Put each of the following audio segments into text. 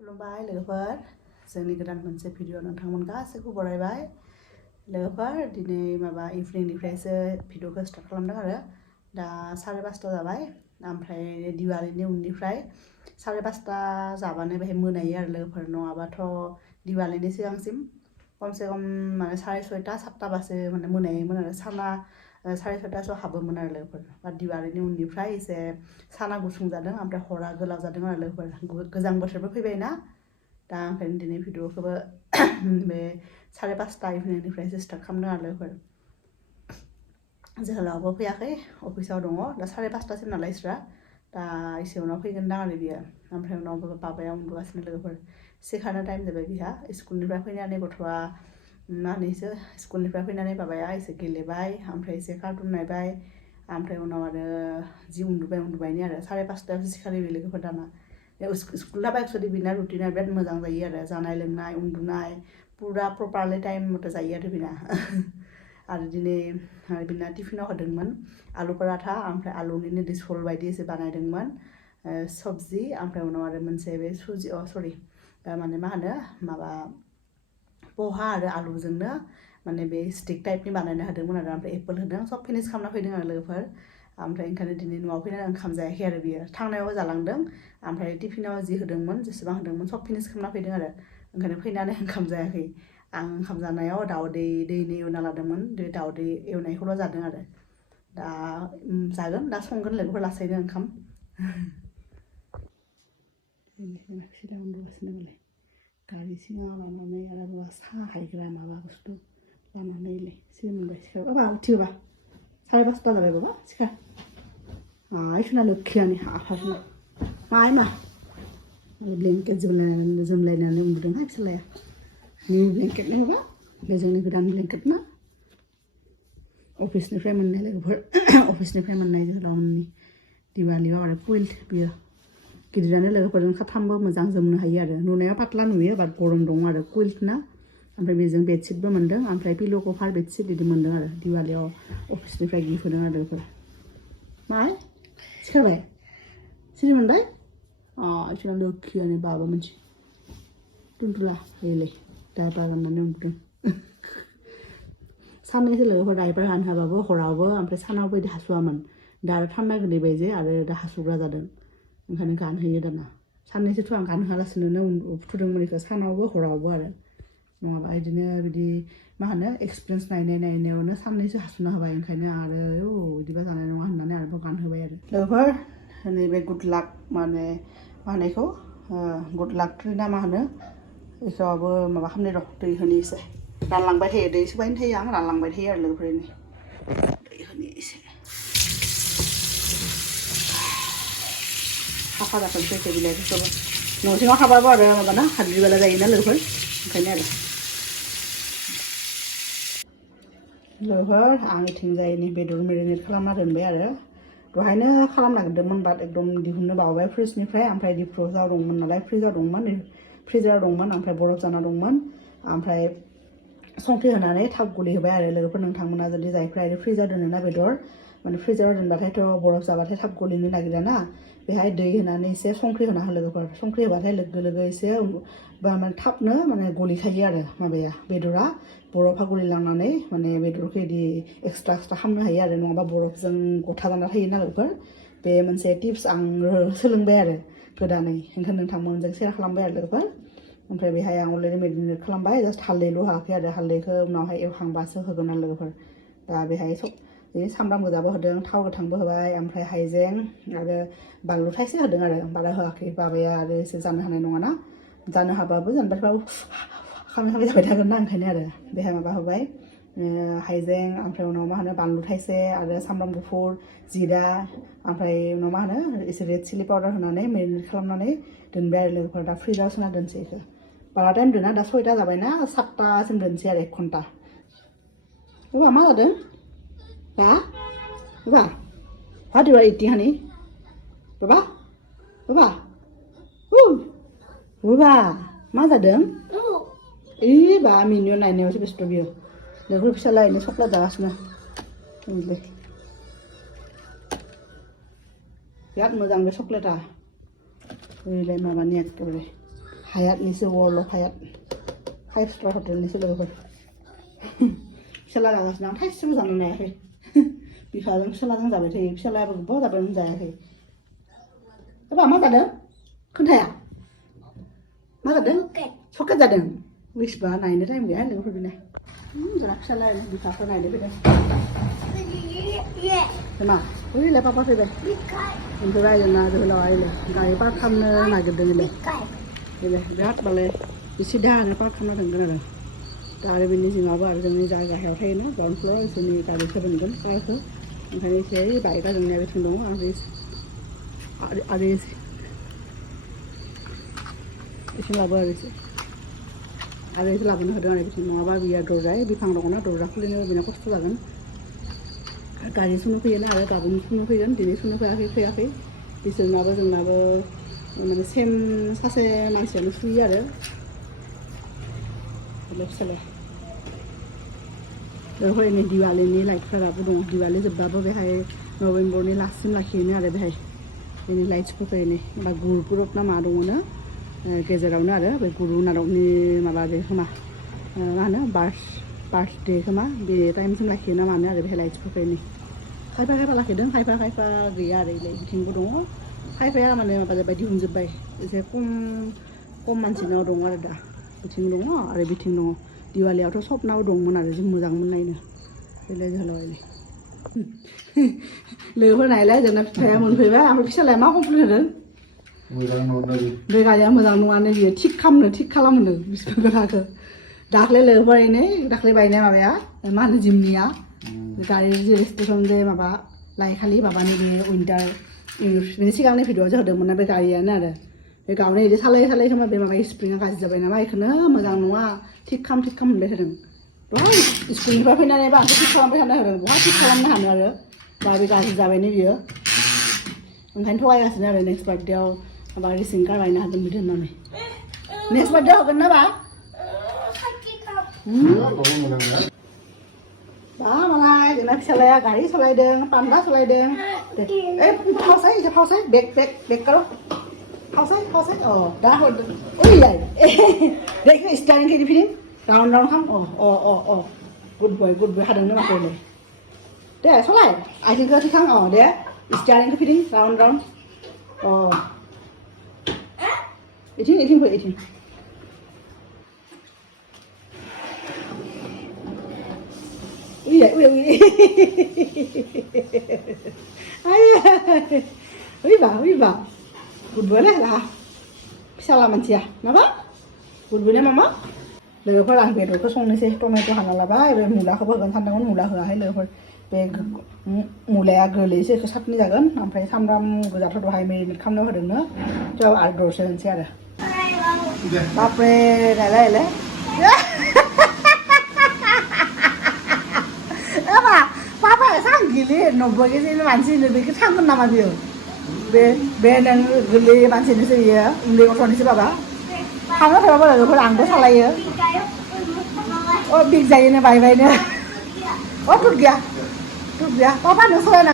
खुलुमबाय लोगोफोर जोंनि गोदान मोनसे भिडिअ नोंथांमोन गासैखौबो बरायबाय लोगोफोर दिनै माबा इभिनिंनिफ्रायसो भिडिअखौ स्टार्ट खालामदों आरो दा 5:30 जाबाय ओमफ्राय दिवालीनि उननिफ्राय 5:30 जाबानो बेहाय मोनायो आरो लोगोफोर नङाबाथ' दिवालीनि सिगांसिम खमसे खम माने 6:30 7:00बासो माने मोनायोमोन आरो साना 6:30 हाबोमोन आरो लोगोफोर बा दिवालीनि उननिफ्राय एसे साना गुसुं जादों ओमफ्राय हरा गोलाव जादों आरो लोगोफोर गोजां बोथोरबो फैबायना दा ओंखायनो दिनै भिडिअखौबो बे 5:30 इभिनिंनिफ्रायसो स्टार्ट खालामदों आरो लोगोफोर जोहोलावबो फैयाखै अफिसाव दङ दा 5:30सिम नालाय इसरा दा एसे उनाव फैगोनदां आरो बियो ओमफ्राय उनाव बाबाया उन्दुगासिनो लोगोफोर सिखारनो टाइम जाबाय बिहा स्कुलनिफ्राय फैनानै गथ'आ मा होनोसो स्कुलनिफ्राय फैनानै बाबाया एसे गेलेबाय ओमफ्राय एसे कार्टुन नायबाय ओमफ्राय उनाव आरो जि उन्दुबायनि आरो 5:30 सिखारो बे लोगोफोर दाना स्कुल थाबा एक्सुवेलि बिना रुटिना बिराद मोजां जायो आरो जानाय लोंनाय उन्दुनाय पुरा प्रपारलि टाइम मथे जायो आरो बिना आरो दिनै बिना टिफिनाव होदोंमोन आलु पराठा ओमफ्राय आलुनिनो डिसफल बायदि एसे बानायदोंमोन सबजि ओमफ्राय उनाव आरो मोनसे बे सुजि सरि माने मा होनो माबा पहा आरो आलुजोंनो माने बे स्टिक टाइपनि बानायना होदोंमोन आरो ओमफ्राय एप्पल होदों सब फिनिश खालामना फैदों आरो लोगोफोर ओमफ्राय ओंखायनो दिनै न'आव फैनानै ओंखाम जायाखै आरो बियो थांनायाव जालांदों ओमफ्राय टिफिनाव जि होदोंमोन जेसेबां होदोंमोन सब फिनिश खालामना फैदों आरो ओंखायनो फैनानै ओंखाम जायाखै आं ओंखाम जानायाव दाउदै दैनि एवना लादोंमोन बे दाउदै एवनायखौल' जादों आरो दा जागोन दा संगोन लोगोफोर लासैनो ओंखाम सिदा उन्दुगासिनो मालाय गारि सिङाव लानानै आरो साहा हायग्रा माबा बुस्थु लानानैलाय सिरि मोनबाय सिखार बाबा उथियोबा 5:30 जाबाय बाबा सिखार आइसना लोखियानि आफासना माइ मा ब्लेंकेट जोमलायनानै उन्दुदोंहाय फिसालाया निउ ब्लेंकेट होबा बे जोंनि गोदान ब्लेंकेट ना अफिसनिफ्राय मोननाय लोगोफोर अफिसनिफ्राय मोननाय जोहोलावनि दिवालीयाव आरो कुइल्ट बियो गिदिरानो लोगोफोरजों साथामबो मोजां जोमनो हायो आरो नुनायाव पातला नुयो बाट गरम दं आरो कुइल्ट ना ओमफ्राय बेजों बेडशिटबो मोन्दों ओमफ्राय पिल' कभार बेडशिट बिदि मोन्दों आरो दिवालीयाव अफिसनिफ्राय गिफ्ट होदों आरो लोगोफोर माय सिखारबाय सिरि मोनबाय इसोरना लोखियानो बाबा मोनसे टुनटुला हैलाय डायपार गाननानै उन्दुदों साननैसो लोगोफोर डायपार गान होआबाबो हरावबो ओमफ्राय सानावबो बिदि हासुवामोन दा आरो थान्दा गोलैबाय जे आरो दा हासुग्रा जादों ओंखायनो गानहोयो दाना साननैसोथ' आं गानहोआलासिनो फुथुदोंमोन बेखौ सानावबो हरावबो आरो नङाबा बिदिनो बिदि मा होनो एक्सपिरियेन्स नायनायावनो साननैसो हासुना होबाय ओंखायनो आरो बिदिबा जानाय नङा होननानै आरोबाव गानहोबाय आरो लोगोफोर नैबे गुड लाक माने मा होनो बेखौ गुड लाक ट्रि ना मा होनो बेखौबो माबा खालामनाय दं दै होनि एसे रानलांबाय थायो दै सोबायनो थायो आं रानलांबाय थायो आरो लोगोफोरनि दै होनि एसे हाफा जाथोंसै बिलाइफोरखौबो न' सिङाव थाबाबो आरो माबाना हाद्रि बाला जायोना लोगोफोर ओंखायनो आरो लोगोफोर आं इथिंजाय नै बेदर मेरिनेट खालामना दोनबाय आरो दहायनो खालामनो नागिरदोंमोन बाट एकदम दिहुननो बावबाय फ्रिजनिफ्राय ओमफ्राय फ्रिजाव दंमोन नालाय फ्रिजाव दंमोन ओमफ्राय बरफ जाना दंमोन ओमफ्राय संख्रि होनानै थाब गलिहोबाय आरो लोगोफोर नोंथांमोना जुदि जायफ्रा फ्रिजाव दोनोना बेदर माने फ्रिजाव दोनबाथायथ' बरफ जाबाथाय थाब गलिनो नागिरा ना बेहाय दै होनानै एसे संख्रि होना हो लोगोफोर संख्रि होबाथाय लोगो एसे माने थाबनो माने गलिखायो आरो माबाया बेदरा बरफा गलिलांनानै माने बेदरखौ बिदि एक्सट्रा खालामनो हायो आरो नङाबा बरफजों गथा जाना थायो ना लोगोफोर बे मोनसे टिप्स आं सोलोंबाय आरो गोदानै ओंखायनो नोंथांमोनजों सेयार खालामबाय आरो लोगोफोर ओमफ्राय बेहाय आं अलरेडि मेरिनेट खालामबाय जास्ट हालदैल' होआखै आरो हालदैखौ उनावहाय एवखांबासो होगोन आरो लोगोफोर दा बेहाय सब सामब्राम गोजाबो होदों थाव गोथांबो होबाय ओमफ्राय हाइजें आरो बानलु थाइसे होदों आरो बारा होआखै बाबाया आरो एसे जानो हानाय नङाना जानो हाबाबो जानबायबाबो खामै जाबाय थागोन ना ओंखायनो आरो बेहाय माबा होबाय हाइजें ओमफ्राय उनाव मा होनो बानलु थाइसे आरो सामब्राम गुफुर जिरा ओमफ्राय उनाव मा होनो एसे रेड चिलि पाउडार होनानै मेरिनेट खालामनानै दोनबाय आरो लोगोफोर दा फ्रिजाव सोना दोनसै बेखौ बारा टाइम दोना दा 6टा जाबायना 7टासिम दोनसै आरो 1 घन्टा बाबा मा जादों बाबा What do you eat, honey? Baba? Baba, मा जादों? बा मिनियाव नायनायावसो बेस्थ' बियो लोगोफोर फिसाला ओरैनो सक्लेट जागासिनो बिराद मोजां बे सक्लेटआ ओरैलाय माबानि एखेबारे हायातनिसो वर्ल्ड अफ हायात 5 स्टार हटेलनिसो लोगोफोर फिसाला जागासिनो आं थाइसेबो जानो हायाखै बिफाजों फिसालाजों जाबाय थायो फिसालायाबो गोबाव जाबाय जायाखै एबा मा जादों खोन्थाया मा जादों सकेट जादों बिसिबा नायनो टाइम गैया लोगोफोर बेना जोंना फिसालाया बिफाखौ नायनो फैदों मा ओइलाय पापा फैबाय ओमफ्राय रायज्लायना जोहोलावा ओइलाय गारि पार्क खालामनो नागिरदों ओइलाय बिराद बालाय एसे दाहानो पार्क खालामना थांगोन आरो दा आरो बेनि जिङावबो आरो जोंनि जायगायाव थायोना ग्राउन्ड फ्ल'राव जोंनि गारिखौ दोनगोन कारखौ ओंखायनो एसे बाइकआ जोंनिया बेथिं दङ आरो एसे लाबो आरो एसे लाबोनो होदों आरो बिथिं नङाबा बियो दरजा बिफां दङना दरजा खुलिनो बेना खस्थ' जागोन गारि सुनो फैयोना आरो गाबोन सुनो फैगोन दिनै सुनो फैयाखै बिसोरनाबो जोंनाबो माने सेम सासे मानसियानो सुयो आरो फिसालाया बेवहायनो दिवालीनि लाइटफोराबो दङ दिवाली जोबबाबो बेहाय नभेम्बरनि लास्टसिम लाखियोनो आरो बेहाय बेनि लाइट्सफोरखौ बा गुरुपुरब ना मा दङनो गेजेरावनो आरो बे गुरु नानकनि माबा बे खोमा मा होनो बार्थडे खोमा बे टाइमसिम लाखियो ना मानो आरो बेहाय लाइट्सफोरखौ खायफा लाखिदों खायफा गैया आरो बिथिंबो दङ खायफाया माने माबा जाबाय दिहुनजोब्बाय एसे खम मानसिनाव दङ आरो दा बिथिं दङ आरो बिथिं दङ दिवालियावथ' सबनाव दंमोन आरो जों मोजांमोन नायनो बेलाय जोहोलावलाय लोगोफोर नायलाय जोंना फिफाया मोनफैबाय ओमफ्राय फिसालाया मा कमप्लेन होदों बे गारिया मोजां नङानो बियो थिग खालामनो बिफाखौ दाख्लै लोगोफोरैनो दाख्लै बायनाय माबाया मा होनो जिमनिया गारि रेजिस्ट्रेसन जे माबा लायखालि माबानि बे उइन्टार बेनि सिगांनि भिडिअआव जोहोदोंमोन ना बे गारियानो आरो बे गावनो बिदि सालाय खोमा बे माबा स्प्रिङा गाज्रि जाबाय नामा बेखौनो मोजां नङा थिग होनबाय थादों बहा स्प्रिंनिफ्राय फैनानै बा आंखौ थिग खालामबाय थानो होदों बहा थिग खालामनो हानो आरो बा बे गाज्रि जाबायनो बियो ओंखायनो थगायगासिनो आरो नेक्स्ट बार्थडेआव माबा रेसिं कार बायनो हागोन बिदि होननानै नेक्स्ट बार्थडेआव होगोन ना बा मालाय जोंना फिसालाया गारि सालायदों पान्दा सालायदों फावसाय बेग करो फावसाय दा हरदों ओइलाय देखो स्टारिंखौ इदि फिदिं राउन्ड खाम गुड बय हादोंनो माथोलाय दे सलाय आथिंखौ थिखां दे स्टारिंखौ फिदिं राउन्ड इथिं फै इथिं Uiba. Gudboylah lah. Pisalah manusia. Napa? Gudboylah mama. लोगोफोर आं बेदरखौ संनोसै टमेट' हाना लाबाय बे मुलाखौबो होगोन सानदोंमोन मुला होआहाय लोगोफोर बे मुलाया गोरलैसो बेखौ सातनि जागोन ओमफ्राय सामब्राम गोजाथ' दहाय मेरिनेट खालामना होदोंनो थ' आरो दरसे होनोसै आरो बापरे नायलाय Gili, nopo gitu mansi lebih kita kan nama dia. Be nang gili mansi ni sih ya, ini orang ni sih bapa. Kamu berapa lagi orang tu salah ya? Oh big jaya ni bye ni. Oh tu dia. Papa ni salah na.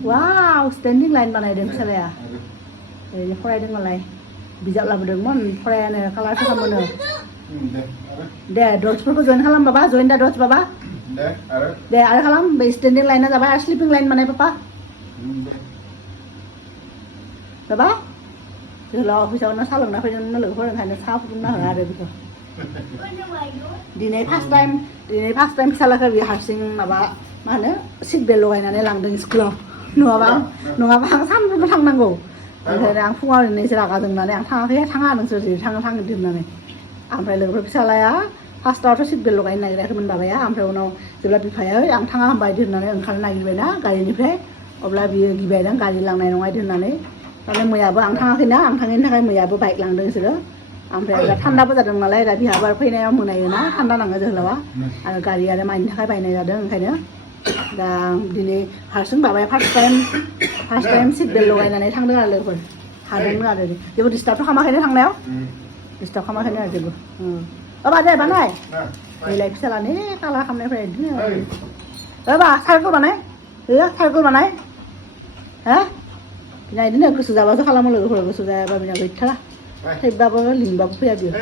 Wow, standing line mana dia salah ya? Ini korai dengan lain. Bijak lah berdengman, korai ni kalau tu sama ni. Deh, dodge perlu join kalam bapa, join dah dodge bapa. Deh, ada kalam, standing line aja, bapa, sleeping line mana papa? Bapa? Kalau bisa orang salah, nak pergi nak lupa orang hanya salah pun nak ada begitu. Di ni past time salah kerja harsing bapa, mana? Seat belt logai nane langdeng sekolah. Nuah bang, sam pun thang nanggo. Orang fuar ni silakan dengan nane, thang nang suri, thang di nane. Ampai लोगोफोर फिसालाया फार्स्टआवथ' seat belt लगायनो नागिराखैमोन बाबाया ओमफ्राय उनाव जेब्ला बिफाया आं थाङा होनबाय होननानै ओंखारनो नागिरबायना गारिनिफ्राय अब्ला बियो गिबायदां गारि लांनाय नङा होननानै माने मैयाबो आं थाङाखैना आं थाङैनि थाखाय मैयाबो बाइक लांदों बिसोरो ओमफ्राय दा थान्दाबो जादों नालाय दा बिहाबो फैनायाव मोनायोना थान्दा नाङो जोहोलावा आरो गारि आरो मानि थाखाय बायनाय जादों ओंखायनो दा दिनै हारसिं बाबाया फार्स्ट टाइम सिट बेल्ट लगायनानै थांदों आरो लोगोफोर हादोंनो आरो जेबो डिस्टार्बथ' खालामाखैनो थांनायाव Disturb kamu kan ada juga. Apa ada mana? Nilai bisa lah nih kalah kamu nih friend. Apa? Cycle mana? Ya cycle mana? Hah? बिदिनो गोसो जाबासो खालामो लोगोफोर गोसो जायाबा बिना गैथारा थैबाबो लिंबाबो फैया बियो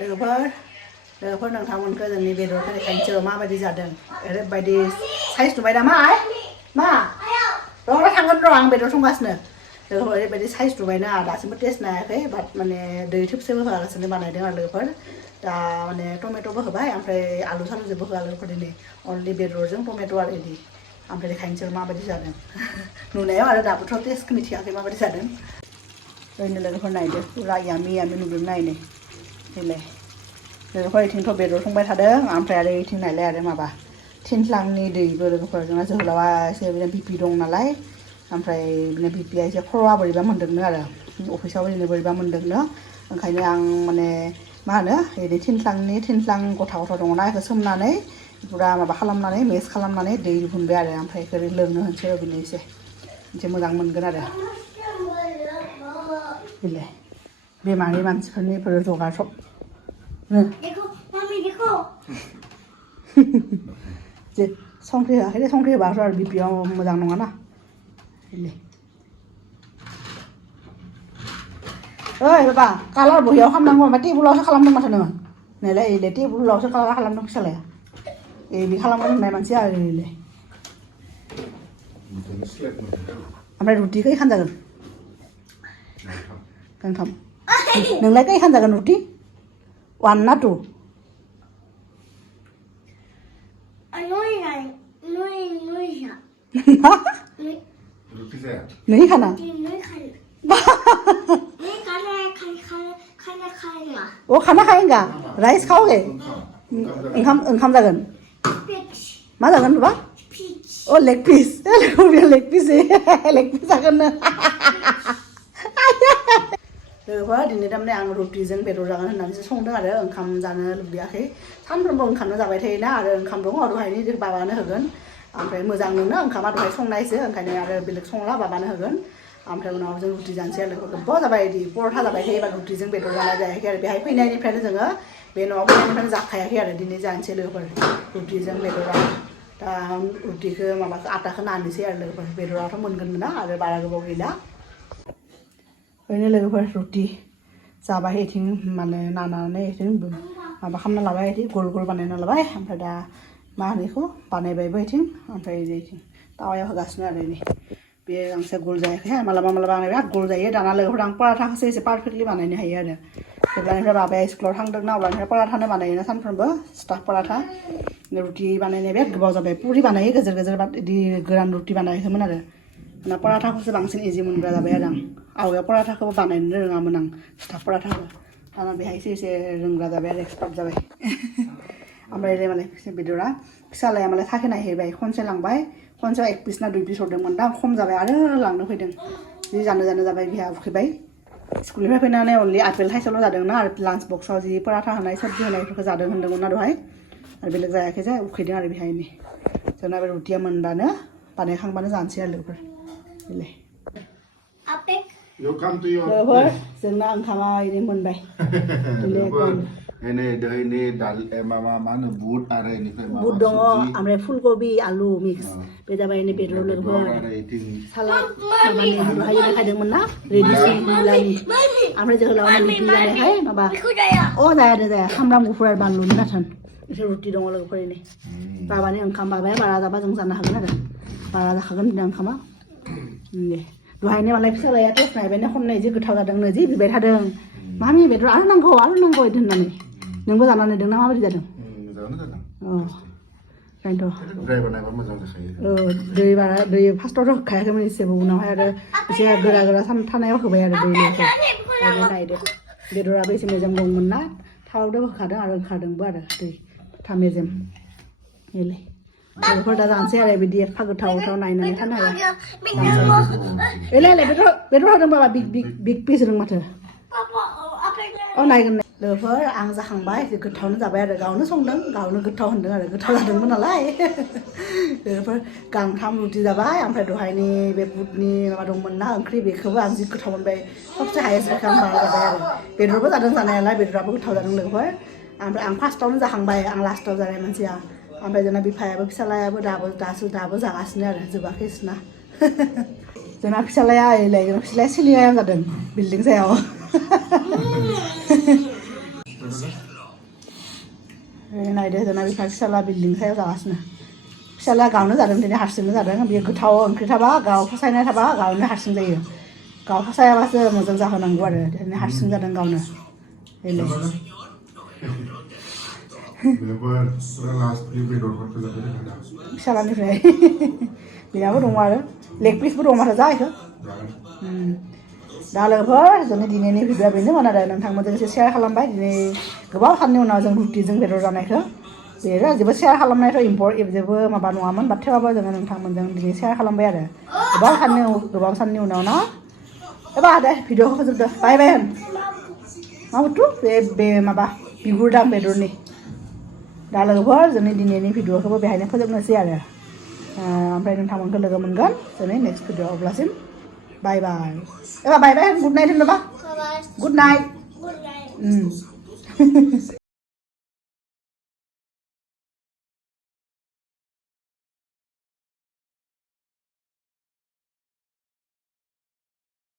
लोगोफोर नोंथांमोनखौ जोंनि बेदरफोरनि खायसेयाव माबायदि जादों ओरैबायदि साइज नुबाय नामा मा र' थांगोन र' आं बेदर संगासिनो लोगोफोर ओरैबायदि साइज नुबायना दासिमबो टेस्ट नायाखै बाट माने दै थोबसेबो होआलासिनो बानायदों आरो लोगोफोर दा माने टमेट'बो होबाय ओमफ्राय आलु सालु जेबो होआ लोगोफोर दिनै अनलि बेदरजों टमेट' आरो इदि ओमफ्राय खायसेयाव माबायदि जादों नुनायाव आरो दाबोथ' टेस्टखौ मिथियाखै माबायदि जादों ओरैनो लोगोफोर नायदो फुरा यामि नुदों नायनो देलाय लोगोफोर इथिंथ' बेदर संबाय थादों ओमफ्राय आरो इथिं नायलाय आरो माबा थिनथ्लांनि दैबो लोगोफोर जोंना जोहोलावा एसे बिदिनो बिपि दं नालाय ओमफ्राय बिदिनो बिपिया एसे खर'आ बोरैबा मोन्दोंनो आरो अफिसाव ओरैनो बोरैबा मोन्दोंनो ओंखायनो आं माने मा होनो ओरै थिनथ्लां गथा दङना बेखौ सोमनानै पुरा माबा खालामनानै मिक्स खालामनानै दै दिहुनबाय आरो ओमफ्राय बेखौ लोंनो होनोसै आरो बिनो एसे मोजां मोनगोन आरो बिलाय बेमारि मानसिफोरनिफोर जगार सब जे संख्रि होआखै दे संख्रि होबाथ' आरो बिपियाव मोजां नङाना बिलाय ओइ बाबा कालार बहियाव खालामनांगौ ओमफ्राय टेबोलावसो खालामदों माथो नोङो नैलाय ओइलाय टेबोलावसो कालार खालामदों फिसालाया बे खालामनो होननाय मानसिया ओरैलाय ओमफ्राय रुटिखौ खैखान जागोन गांथाम नोंलाय खैखान जागोन रुटि 1 ना 2 नहीं खाना वो खाना खाएंगा राइस खाओगे ओंखाम जागोन मा जागोन बाबा ओ लेग पिस लेग पिस जागोन लोगोफोर दिनै थारमाने आं रुटिजों बेदर जागोन होननानैसो संदों आरो ओंखाम जानो लुबैयाखै सानफ्रोमबो ओंखामनो जाबाय थायोना आरो ओंखाम दङ दहायनि बाबानो होगोन ओमफ्राय मोजां मोनो ओंखामा दहाय संनायसो ओंखायनो आरो बेलेग संला बाबानो होगोन ओमफ्राय उनाव जों रुटि जानोसै आरो गोबाव जाबाय बिदि परथा जाबाय थायो एबा रुटिजों बेदर जानाय जायाखै आरो बेहाय फैनायनिफ्रायनो जोङो बे न'आव फैनायनिफ्रायनो जाखायाखै आरो दिनै जानोसै लोगोफोर रुटिजों बेदरा दा रुटिखौ माबाखौ आटाखौ नानोसै आरो लोगोफोर बेदराथ' मोनगोन ना आरो बारा गोबाव गैला ओरैनो लोगोफोर रुटि जाबाय इथिं माने नानानै इथिं माबा खालामना लाबाय इथिं गल गल बानायना लाबाय ओमफ्राय दा मा होनो बेखौ बानायबायबो इथिं ओमफ्राय इथिं तावायाव होगासिनो आरो नै बे गांसे गल जायाखै मालाबा आं बिराद गल जायो दाना लोगोफोर आं पराथाखौसो एसे पारफेक्टलि बानायनो हायो आरो जेब्लानिफ्राय बाबाया स्कुलाव थांदोंना अब्लानिफ्राय पराथानो बानायोना सानफ्रोमबो स्टाफ पराथा रुटि बानायनाया बिराद गोबाव जाबाय पुरि बानायो गेजेर गेजेर बाट बिदि गोरान रुटि बानायाखैमोन आरो ना पराथाखौसो बांसिन इजि मोनग्रा जाबाय आरो आं आवगायाव पराथाखौबो बानायनो रोङामोन आं स्टाफ पराथाखौ दाना बेहायसो एसे रोंग्रा जाबाय आरो एक्सपार्ट जाबाय ओमफ्राय मालाय बेदरा फिसालाया मालाय थाखिनायहैबाय खनसे लांबाय खनसेयाव 1 पिस ना 2 पिस हरदोंमोन दा खम जाबाय आरो लांनो फैदों जि जानो जाबाय बिहा उखैबाय स्कुलनिफ्राय फैनानै अनलि आपेल थाइसेल' जादोंना आरो लान्च बक्सआव जि पराथा होनाय सबजि होनायफोरखौ जादों होनदोंमोन ना दहाय आरो बेलेग जायाखै जा उखैदों आरो बेहायनो जोंना बे रुटिया मोनबानो बानायखांबानो जानोसै आरो लोगोफोर बेलाय लोगोफोर जोंना ओंखामा इदि मोनबाय बुट दङ ओमफ्राय फुलकबि आलु मिक्स बे जाबाय बेदर लोगोफोर सालाद माबानि दहाय देखायदोंमोन ना रेडिसि मुलानि ओमफ्राय जोहोलावनो बिपि जानायखाय माबा जाया सामब्राम गुफुर आरो बानलुनि बाथोन एसे रुटि दङ लोगोफोरनि बाबानि ओंखाम बाबाया बारा जाबा जों जानो हागोन आरो बारा जाखागोन बिना ओंखामा दे दहायनो मालाय फिसालाया टेस्ट नायबायनो खननै जि गोथाव जादोंनो जि बिबाय थादों मामि बेदर आरो नांगौ बिदि होननानै नोंबो जानानै दोंना माबायदि जादों ओंखायनोथ' दै फार्स्टआवथ' होखायाखैमोन एसेबो उनावहाय आरो एसे गोरा थानायाव होबाय आरो दै नायदो बेदराबो एसे मेजेम दंमोन ना थावजों होखादों आरो ओंखारदोंबो आरो दै मेजेम बेलाय बेफोर दा जानोसै आरो बिदि एफा गोथाव नायनानै थानो हाया बेदर होदों बाबा बिग पिस होदों माथो नायगोन लोगोफोर आं जाखांबाय गोथावनो जाबाय आरो गावनो संदों गावनो गोथाव होनदों आरो गोथाव जादोंमोन नालाय लोगोफोर गांथाम रुटि जाबाय ओमफ्राय दहायनि बे बुटनि माबा दंमोन ना ओंख्रि बेखौबो आं जि गोथाव मोनबाय सबसे हायेस्ट बेखौ आं बारा जाबाय आरो बेदरबो जादों जानायालाय बेदराबो गोथाव जादों लोगोफोर ओमफ्राय आं फार्स्टआवनो जाखांबाय आं लास्टआव जानाय मानसिया ओमफ्राय जोंना बिफायाबो फिसालायाबो दाबो जागासिनो आरो जोबाखै बिसोरना जोंना फिसालाया ओइलाय फिसालाया सिलिङायाव जादों बिल्डिं सायाव नायदो जोंना बिफा फिसाला बिल्डिं सायाव जागासिनो फिसालाया गावनो जादों दिनै हारसिंनो जादों बेयो गोथाव ओंख्रि थाबा गाव फसायनाय थाबा गावनो हारसिं जायो गाव फसायाबासो मोजां जाहोनांगौ आरो दिनै हारसिं जादों गावनो ओइलाय फिसालानिफ्राय बेनाबो दङ आरो लेग पिसबो दं माथो जा इखो दा लोगोफोर जोंनि दिनैनि भिडिअआ बेनोमोन आरो नोंथांमोनजों एसे शेयार खालामबाय दिनै गोबाव साननि उनाव जों रुटिजों बेदर जानायखौ बेयो जेबो शेयार खालामनायाथ' जेबो माबा नङामोन बाट थेवबाबो जोङो नोंथांमोनजों दिनै शेयार खालामबाय आरो गोबाव साननि उनाव ना एबा दे भिडिअखौ फोजोबदो बाय बाय होन मा बुस्थु बे माबा बिगुर दां बेदरनि दा लोगोफोर जोंनि दिनैनि भिडिअखौबो बेहायनो फोजोबनोसै आरो ओमफ्राय नोंथांमोनखौ लोगो मोनगोन जोंनि नेक्स्ट भिडिअ अब्लासिम बाय बाय एबा बाय बाय गुड नाइट होनोबा गुड नाइट